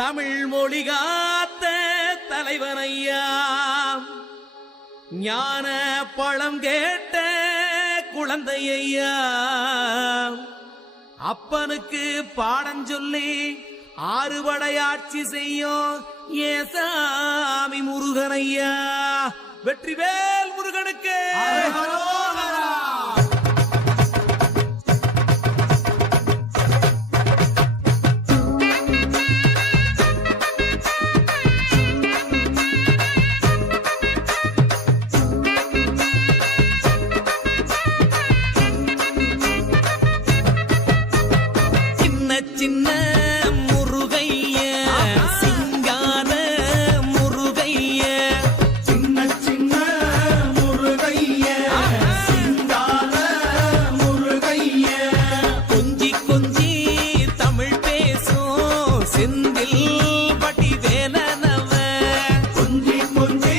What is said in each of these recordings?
தமிழ் மொழி காத்த தலைவனையா, ஞான பழம் கேட்ட குழந்தையா, அப்பனுக்கு பாடம் சொல்லி ஆறுபடையாட்சி செய்யும் ஏசாமி முருகனையா. வெற்றிவேல் முருகனுக்கு. சின்ன முருகைய சிங்கார முருகைய, சின்ன சின்ன முருகைய சிங்கார முருகைய, கொஞ்சி கொஞ்சி தமிழ் பேசும் செந்தில் பட்டி வேலனவ, கொஞ்சி கொஞ்சி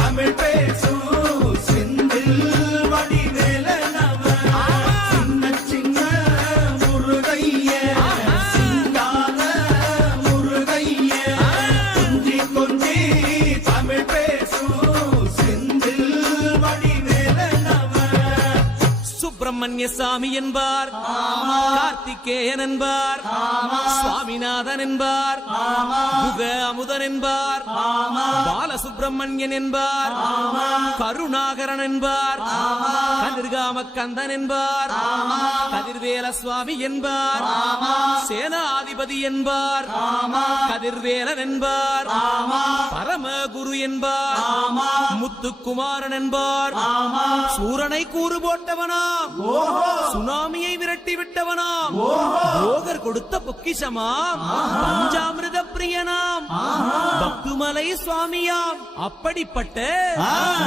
தமிழ் பேசும் செந்தில் வடிவேலனவ, சின்ன சின்ன முருகைய சிங்கார முருகைய, கொஞ்சி கொஞ்சி தமிழ் பேசும் செந்தில் வடிவேலனவ. சுப்பிரமணிய சாமி என்பார், கார்த்திகேயன் என்பார், சுவாமிநாதன் என்பார், முக அமுதன் என்பார், பாலசுப்பிரமணியன் என்பார், கருணாகரன் என்பார், கதிர்காம கந்தன் என்பார், கதிர்வேல சுவாமி என்பார், சேனாதிபதி என்பார், கதிர்வேலன் என்பார், பரமகுரு என்பார், முத்துக்குமாரன் என்பார், சூரனை கூறு போட்டவனாம், சுனாமியை விரட்டி விட்டவனாம், போகர் கொடுத்த பொக்கிஷமாம், பஞ்சாமிர்த பிரியனாம், பக்துமலை சுவாமியாம். அப்படிப்பட்ட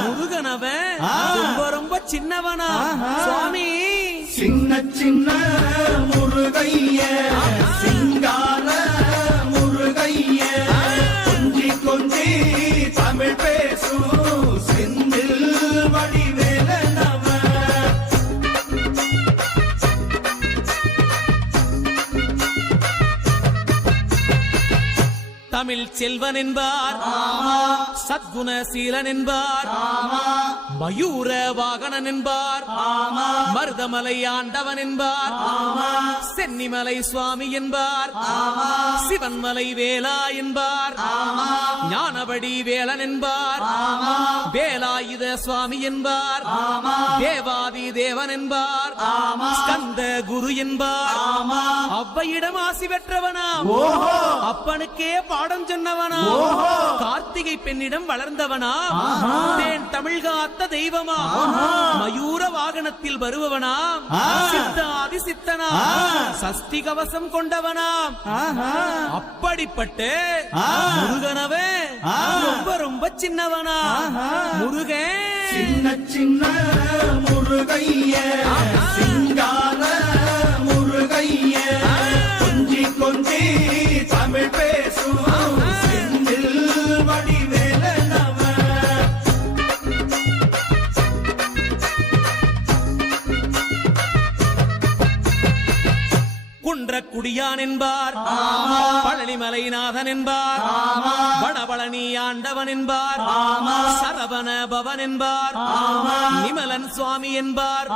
முருகனவன் ரொம்ப ரொம்ப சின்னவனா சுவாமி. சின்ன சின்ன முருகைய சிங்கார முருகைய, கொஞ்சி கொஞ்சி தமிழ் பேசும் செந்தில் வடிவேலனவ. தமிழ் செல்வன் என்பார், சத்குணசீலன் என்பார், மயூர வாகனன் என்பார், மருதமலை ஆண்டவன் என்பார், சென்னிமலை சுவாமி என்பார், சிவன்மலை வேலா என்பார், ஞானபடி வேலன் என்பார், வேலாயுத சுவாமி என்பார், தேவாதி தேவன் என்பார், ஸ்கந்த குரு என்பார், அவ்வையிடம் ஆசி பெற்றவனாம், அப்பனுக்கே பாடம் சொன்னவனா, கார்த்திகை பெண்ணிடம் வளர்ந்தவனா, தேன் தமிழ் காத்த தெய்வமா, மயூர வாகனத்தில் வருபவனாம், சித்தாதி சித்தனா, சஷ்டி கவசம் கொண்டவனாம். அப்படிப்பட்ட முருகனவே ரொம்ப ரொம்ப சின்னவனா முருகன். சின்ன சின்ன முருகைய சிங்கார முருகைய, கொஞ்சி கொஞ்சி தமிழ் பேசும் செந்தில் வடிவேலனவ. குன்றக்குடியான் என்பார், பழனிமலைநாதன் என்பார், வடபழனி ஆண்டவன் என்பார், சரவண பவன் என்பார், நிமலன் சுவாமி என்பார்,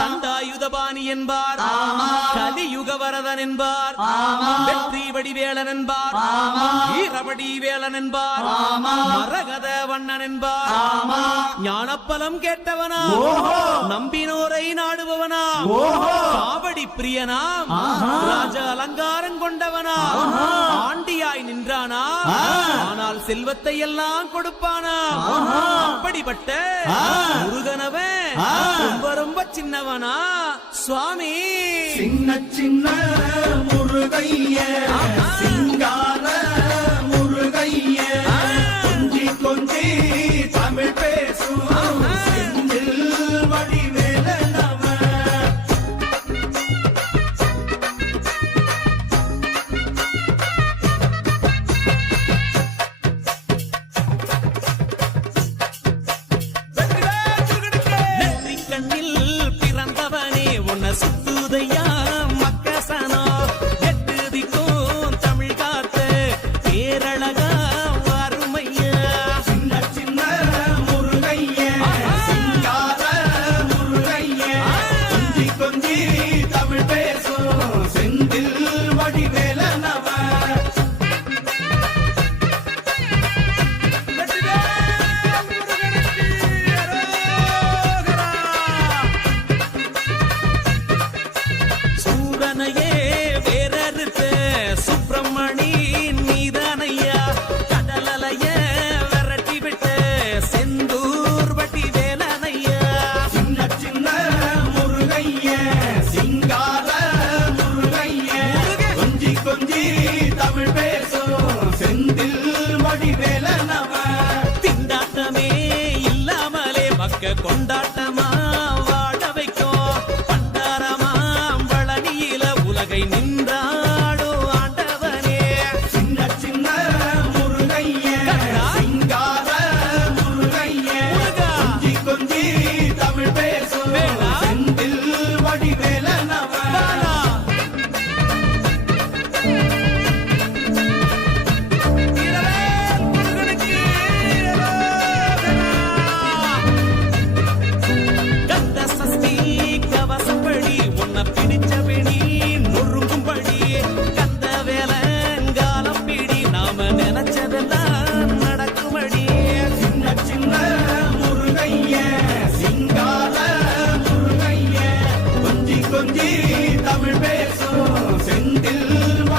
தண்டாயுதபாணி என்பார், கலியுக வரதன் என்பார், வெற்றி வடிவேலன் என்பார், வீரபடி வேலன் என்பார், மரகத வண்ணன் என்பார், ஞானப்பலம் கேட்டவனா, நம்பினோரை நாடுபவனா, காவடி பிரியனாம், ராஜ அலங்காரம் கொண்டவனா, ஆண்டியாய் நின்றானா, ஆனால் செல்வத்தை எல்லாம் கொடுப்பானா. அப்படிப்பட்ட முருகனவன் ரொம்ப ரொம்ப சின்னவனா சுவாமி. சின்ன சின்ன முருகைய சிங்கார முருகைய, கொஞ்சி கொஞ்சி தமிழ் பேசும் செந்தில் வடிவேலனவ. சுத்துதையா மக்கசனோ, எட்டு திக்கும்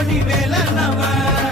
வடிவேலனவன்